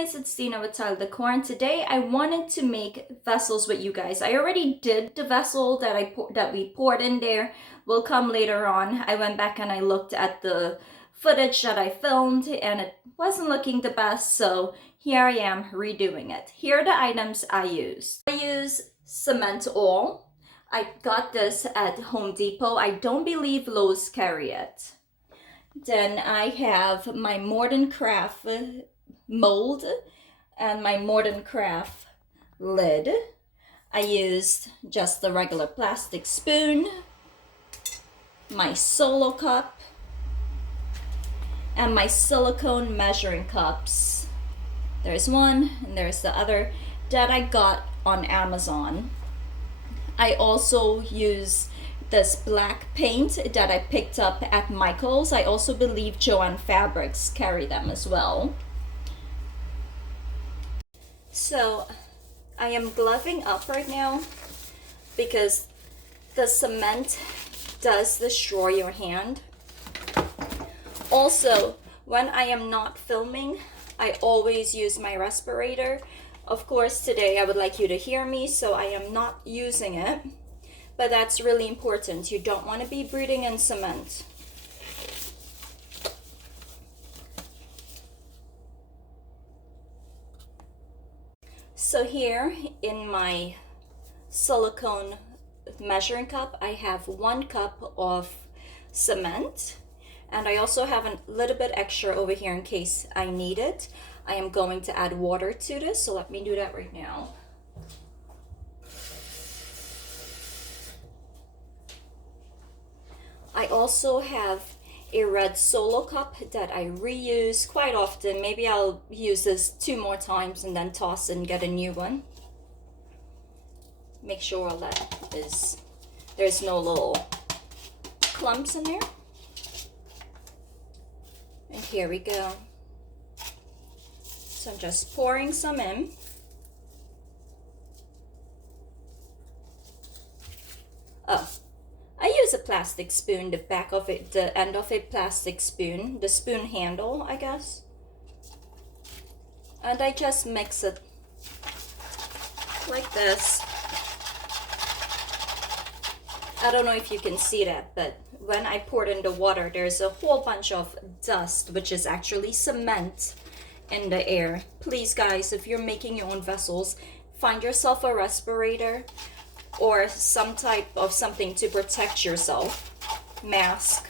guys, it's Dina with Tullydecor, and today I wanted to make vessels with you guys. I already did the vessel that we poured in there. Will come later on. I went back and I looked at the footage that I filmed and it wasn't looking the best, so here I am redoing it. Here are the items I used. I use cement oil. I got this at Home Depot. I don't believe Lowe's carry it. Then I have my Modern Craft mold and my Modern Craft lid. I used just the regular plastic spoon, my solo cup, and my silicone measuring cups. There's one and there's the other that I got on Amazon. I also use this black paint that I picked up at Michael's. I also believe Joann Fabrics carry them as well. So I am gloving up right now because the cement does destroy your hand. Also, when I am not filming, I always use my respirator. Of course, today I would like you to hear me, so I am not using it. But that's really important. You don't want to be breathing in cement. So here in my silicone measuring cup, I have 1 cup of cement. And I also have a little bit extra over here in case I need it. I am going to add water to this, so let me do that right now. I also have a red solo cup that I reuse quite often. Maybe I'll use this 2 more times and then toss and get a new one. Make sure all that there's no little clumps in there. And here we go. So I'm just pouring some in. Oh, I use a plastic spoon, the end of a plastic spoon, the spoon handle, I guess. And I just mix it like this. I don't know if you can see that, but when I poured in the water, there's a whole bunch of dust, which is actually cement in the air. Please guys, if you're making your own vessels, find yourself a respirator or some type of something to protect yourself. Mask.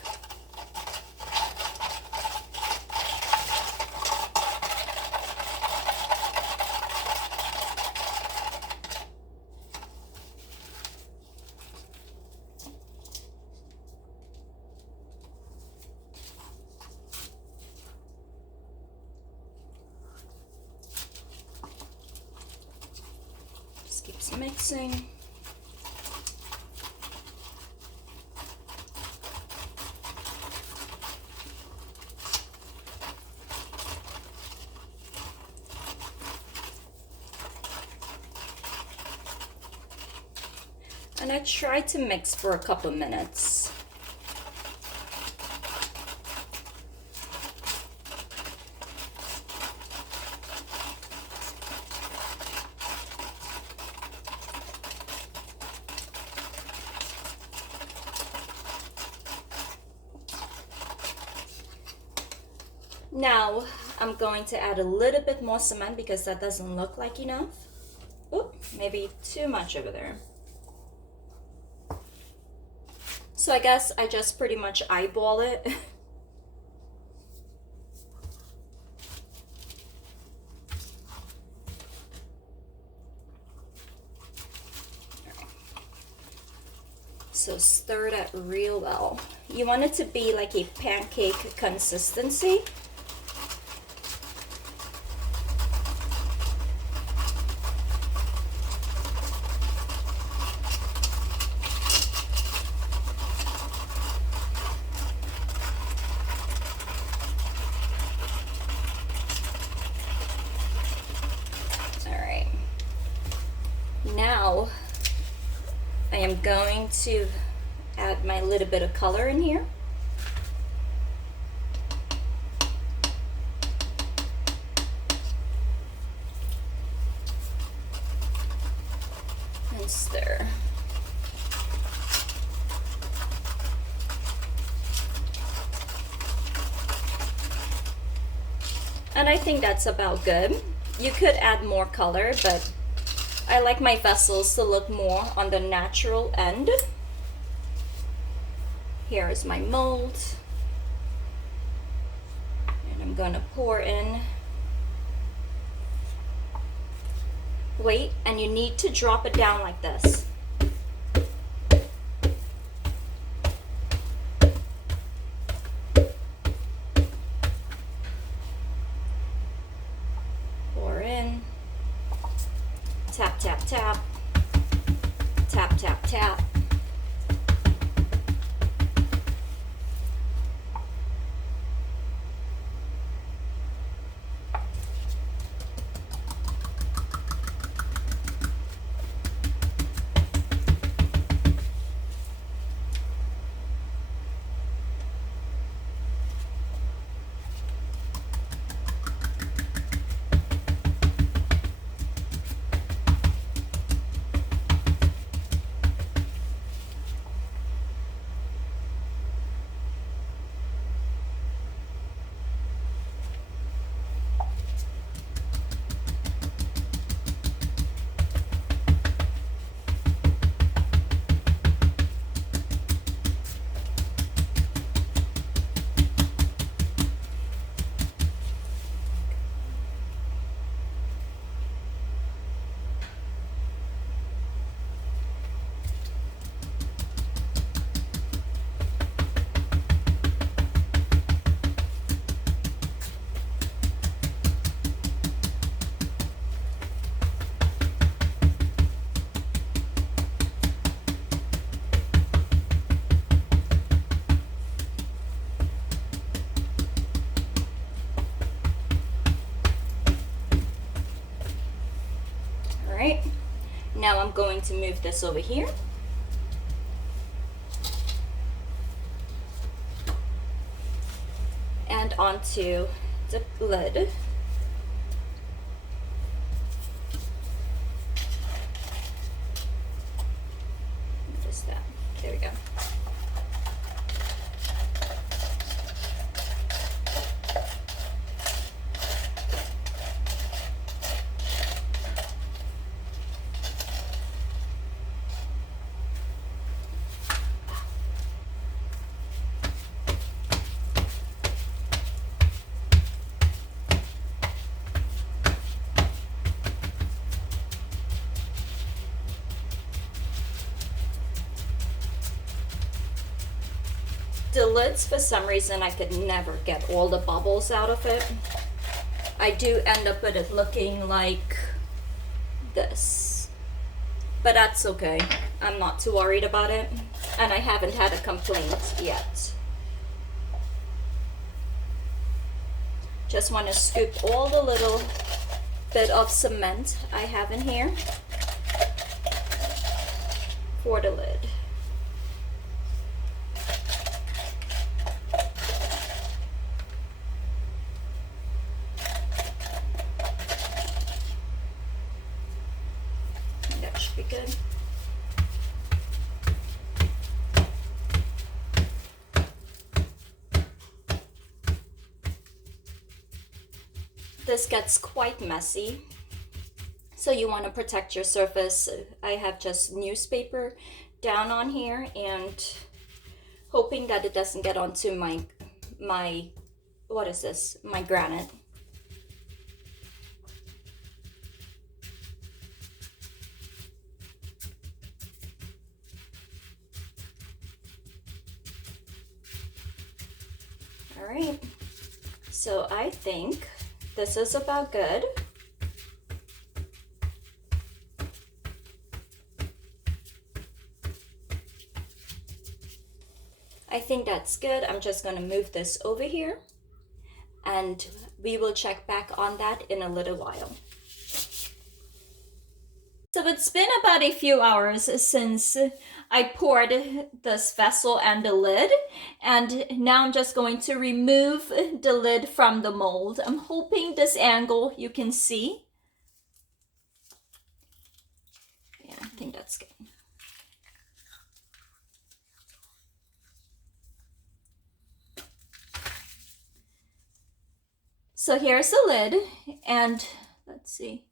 Just keeps mixing. And I try to mix for a couple minutes. Now I'm going to add a little bit more cement because that doesn't look like enough. Oop, maybe too much over there. So I guess I just pretty much eyeball it. So stir that real well. You want it to be like a pancake consistency. Now I am going to add my little bit of color in here. stir. And I think that's about good. You could add more color, but I like my vessels to look more on the natural end. Here is my mold. And I'm gonna pour in. Wait, and you need to drop it down like this. Pour in. Tap, tap, tap. Tap, tap, tap. Alright, now I'm going to move this over here. And onto the lid. Just that. There we go. The lids, for some reason, I could never get all the bubbles out of it. I do end up with it looking like this. But that's okay. I'm not too worried about it. And I haven't had a complaint yet. Just want to scoop all the little bit of cement I have in here for the lid. That should be good. This gets quite messy, so you want to protect your surface. I have just newspaper down on here and hoping that it doesn't get onto my what is this? My granite. All right, so I think this is about good. I think that's good. I'm just going to move this over here and we will check back on that in a little while. So it's been about a few hours since I poured this vessel and the lid, and now I'm just going to remove the lid from the mold. I'm hoping this angle you can see. Yeah, think that's good. So here's the lid, and let's see.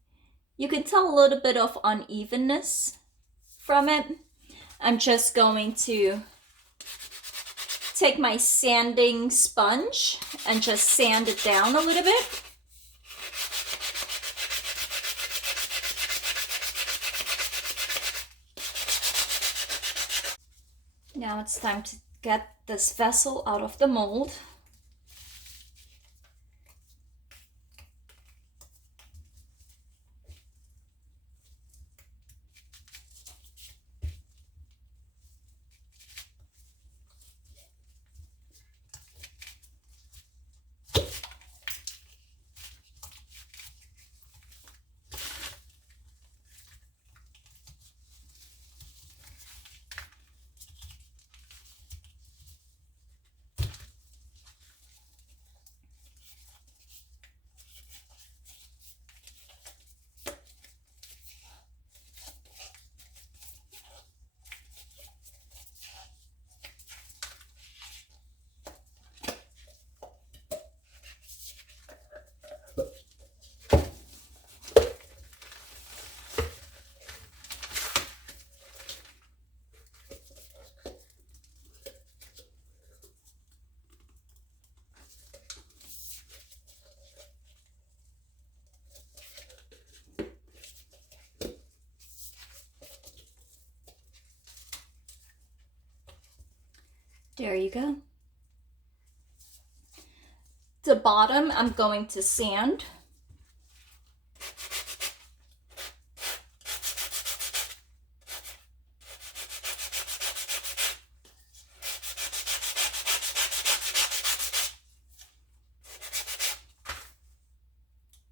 You can tell a little bit of unevenness from it. I'm just going to take my sanding sponge and just sand it down a little bit. Now it's time to get this vessel out of the mold. There you go. The bottom I'm going to sand.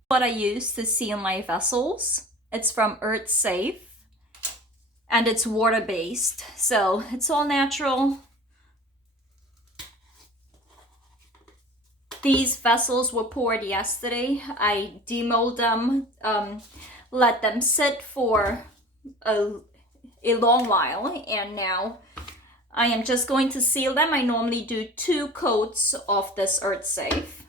What I use to seal my vessels. It's from Earth Safe and it's water-based, so it's all natural. These vessels were poured yesterday. I demold them, let them sit for a long while, and now I am just going to seal them. I normally do 2 coats of this Earth Safe.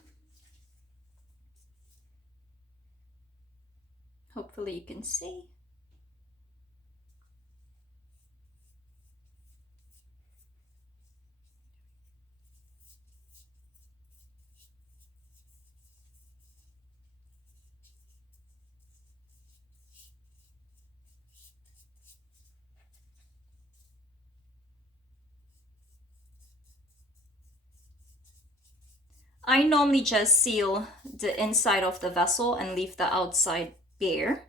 Hopefully you can see. I normally just seal the inside of the vessel and leave the outside bare.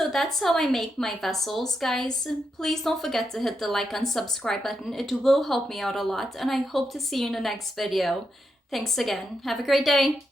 So that's how I make my vessels, guys. Please don't forget to hit the like and subscribe button. It will help me out a lot, and I hope to see you in the next video. Thanks again. Have a great day.